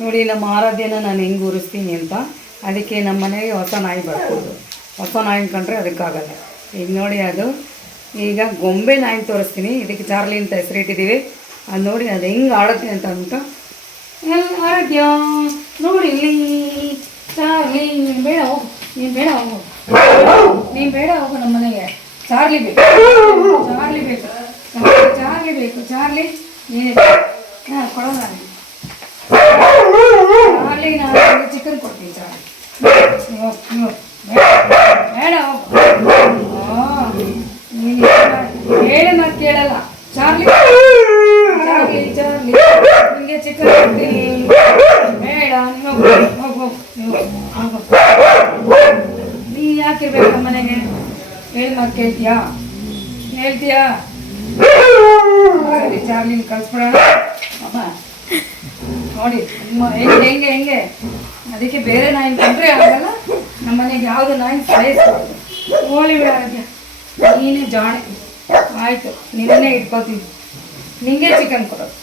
ನೋಡಿ ನಮ್ಮ ಆರಾಧ್ಯನ ನಾನು ಹೆಂಗೆ ಉರಿಸ್ತೀನಿ ಅಂತ. ಅದಕ್ಕೆ ನಮ್ಮ ಮನೆಗೆ ಹೊಸ ನಾಯಿ ಬರ್ಬೋದು. ಹೊಸ ನಾಯಿನ ಕಂಡ್ರೆ ಅದಕ್ಕಾಗಲ್ಲ. ಈಗ ನೋಡಿ ಅದು ಈಗ ಗೊಂಬೆ ನಾಯಿನ ತೋರಿಸ್ತೀನಿ. ಇದಕ್ಕೆ ಚಾರ್ಲಿ ಅಂತ ಹೆಸರಿಟ್ಟಿದ್ದೀವಿ. ಅದು ನೋಡಿ ಅದು ಹೆಂಗೆ ಆಡುತ್ತೆ ಅಂತ ಆರಾಧ್ಯ ನೋಡಿ ಇಲ್ಲಿ ಚಾರ್ಲಿ ನೀನು ಬೇಡ ಹೋಗು, ನೀನು ಬೇಡ ಹೋಗು, ನೀನು ಬೇಡ ಹೋಗು. ನಮ್ಮ ಮನೆಗೆ ಚಾರ್ಲಿ ಬೇಕು, ಚಾರ್ಲಿ ಬೇಕು, ಚಾರ್ಲಿ ಬೇಕು, ಚಾರ್ಲಿ ನೀನೇ ನಾನು ಕೊಡೋಲ್ಲ. ಚಾರ್ಲಿ ನಾನು ಚಿಕನ್ ಕೊಡ್ತೀನಿ. ಚಾರ್ಲಿ ನೀವು ನೀವು ಬೇಡ ಹೋಗು, ನೀನು ಹೇಳಿ ಮಾತು ಕೇಳಲ್ಲ. ಚಾರ್ಲಿ ಚಾರ್ಲಿ ಚಾರ್ಲಿ ನಿಮಗೆ ಚಿಕನ್ ಕೊಡ್ತೀನಿ. ಬೇಡ ನೀವು ಹೋಗು ಹೋಗು, ನೀವು ಹೋಗು. ನೀ ಯಾಕಿರ್ಬೇಕು ನಮ್ಮ ಮನೆಗೆ? ಹೇಳಿ ಮಾತು ಕೇಳ್ತೀಯಾ? ಹೇಳ್ತೀಯಾ? ಸರಿ ಚಾರ್ಲಿನ ಕಳಿಸ್ಬಿಡೋಣ. ಅಮ್ಮ ನೋಡಿ ಹೆಂಗೆ ಹೆಂಗೆ ಹೆಂಗೆ ಅದಕ್ಕೆ ಬೇರೆ ನಾಯಿನ ಕಂಡ್ರೆ ಆಗಲ್ಲ. ನಮ್ಮ ಮನೆಗೆ ಯಾವುದು ನಾಯಿನ ಸಾಯಿಸ್ಬಾರ್ದು. ಹೋಲಿ ಬಿಡ ಆರಾಧ್ಯ, ನೀನೇ ಜಾಣೆ. ಆಯಿತು, ನಿನ್ನೇ ಇಟ್ಕೋತೀನಿ. ನಿಂಗೆ ಚಿಕನ್ ಕೊಡೋದು.